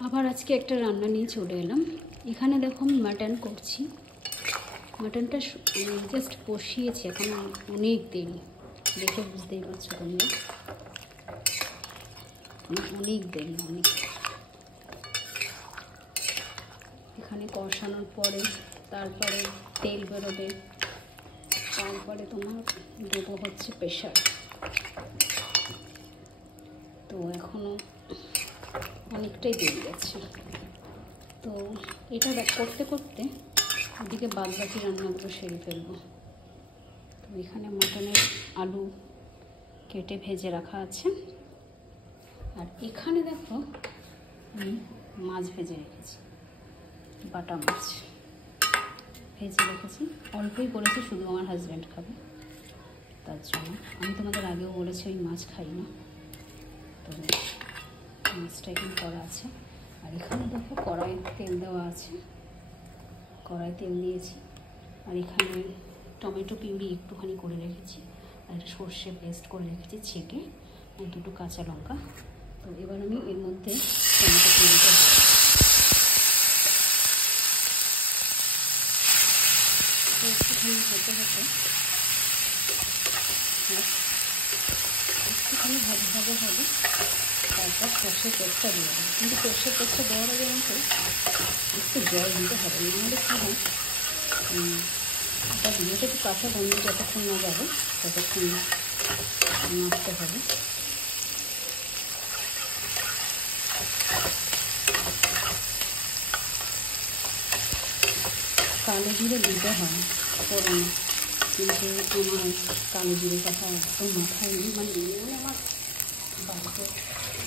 আবার আজকে একটা রান্না নিয়ে চলে এলাম। এখানে দেখো আমি মাটন করছি। মাটনটা জাস্ট কষিয়েছি, এখন অনেক দেরি, দেখে বুঝতেই পারছো তোমরা, অনেক দেরি অনেক। এখানে কষানোর পরে তারপরে তেল বেরোবে, তারপরে তোমার দেবো হচ্ছে প্রেশার। তো এখনও অনেকটাই দেরি আছে। তো এটা করতে করতে ওদিকে বাদবাকি রান্নাগুলো সেরে ফেলবো। তো এখানে মাটনের আলু কেটে ভেজে রাখা আছে, আর এখানে দেখো আমি মাছ ভেজে রেখেছি, বাটা মাছ ভেজে রেখেছি। অল্পই করেছি, শুধু আমার হাজব্যান্ড খাবে তার জন্য। আমি তোমাদের আগেও বলেছি ওই মাছ খাই না, তো মাছটা এখানে করা আছে। আর এখানে দেখো কড়াই তেল দেওয়া আছে, কড়াই তেল দিয়েছি। আর এখানে টমেটো পিউরি একটুখানি করে রেখেছি, আর একটা সর্ষে পেস্ট করে রেখেছি ছেঁকে, আর দুটো কাঁচা লঙ্কা। তো এবার আমি এর মধ্যে টমেটো পিউরিটা দেবো। একটুখানি হতে হতে একটুখানি ভাজা ভাজা হবে, তারপর সর্ষের পেস্টটা দিয়ে দেবো। কিন্তু সর্ষের পেস্টটা দেওয়ার আগে আমাকে একটু জল দিতে হবে, নাহলে কী হয় এটা দিয়েটা একটু কাঁচা গন্ধ যতক্ষণ না যাবে ততক্ষণ নাড়তে হবে। কালো জিরে দিতে হয় ফোড়নে, কিন্তু আমার কালো জিরে কথা একদম মাথায় নেই, মানে আমার বাড়িতে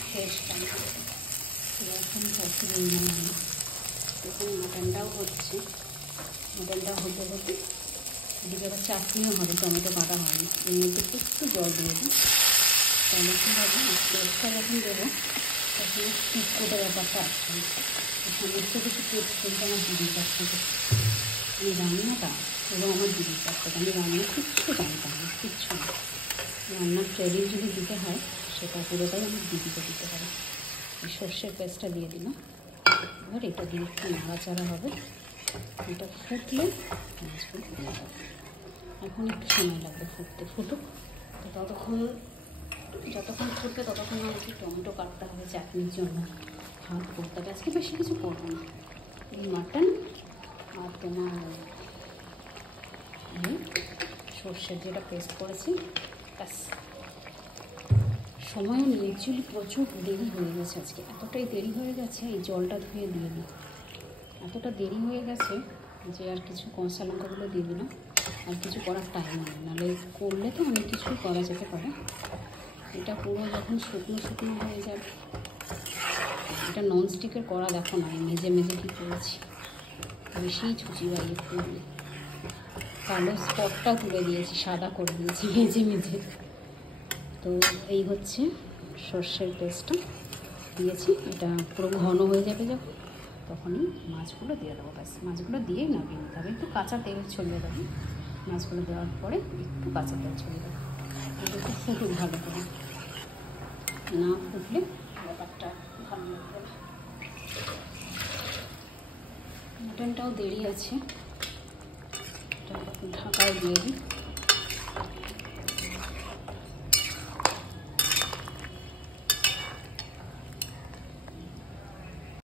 শেষ টাইম এখন শাশুড়ি মনে হয়। এখানে মাটনটাও হচ্ছে, মাটনটা হতে হতে এদিকে আবার চাটনিও হবে, টমেটো বাটা হবে না। এর মধ্যে একটু জল দিয়ে দিই, তাহলে কী হবে পেস্টটা যখন দেবো তখন কুটকুটে ব্যাপারটা আসছে। সমস্ত কিছু পেস্ট কিন্তু আমার দিদি কাছ থেকে এই রান্নাটা এবং আমার দিদির কাছ থেকে। আমি রান্না কিচ্ছু জানতাম না, কিচ্ছু না। রান্নার ট্রেনিং যদি দিতে হয় সেটা পুরোটাই আমার দিদিকে দিতে হবে। এই সর্ষের পেস্টটা দিয়ে দিলাম, এবার এটা দিয়ে একটু নাড়াচাড়া হবে। এটা ফুটলে মাছগুলো দিয়ে দেবো। এখন একটু সময় লাগবে ফুটতে, ফুটুক। তো যতক্ষণ ফুটবে ততক্ষণ আমাকে টমেটো কাটতে হবে চাটনির জন্য, হাত করতে হবে। আজকে বেশি কিছু করবো না, এই মাটন আর তোমার সর্ষের যেটা পেস্ট করেছি ব্যাস। সময়ও নেই, অ্যাকচুয়ালি প্রচুর দেরি হয়ে গেছে আজকে, এতটাই দেরি হয়ে গেছে। এই জলটা ধুয়ে দিয়ে দিই, এতটা দেরি হয়ে গেছে যে আর কিছু কষা লঙ্কাগুলো দিয়ে দিলাম। আর কিছু করার টাইম নেই, নাহলে করলে তো অনেক কিছুই করা যেতে পারে। এটা পুরো যখন শুকনো শুকনো হয়ে যাবে, এটা ননস্টিকের কড়া দেখো না, আমি মেজে মেজে কী করেছি, বেশিই ছুচি বাড়িয়ে করলে। কালো স্পটটাও তুলে দিয়েছি, সাদা করে দিয়েছি মেজে মেজে। তো এই হচ্ছে সর্ষের পেস্টটা দিয়েছি, এটা পুরো ঘন হয়ে যাবে যখন, তখনই মাছগুলো দিয়ে দেবো। ব্যাস মাছগুলো দিয়েই নামিয়ে নিতে হবে। একটু কাঁচা তেল ছড়িয়ে দেবো, মাছগুলো দেওয়ার পরে একটু কাঁচা তেল ছড়িয়ে দেবো। এটা একটু ফুটুক ভালো করে, না ফুটলে ব্যাপারটা ভালো লাগবে না। মাটনটাও দেরি আছে, এটা ঢাকায় দিয়ে দিই।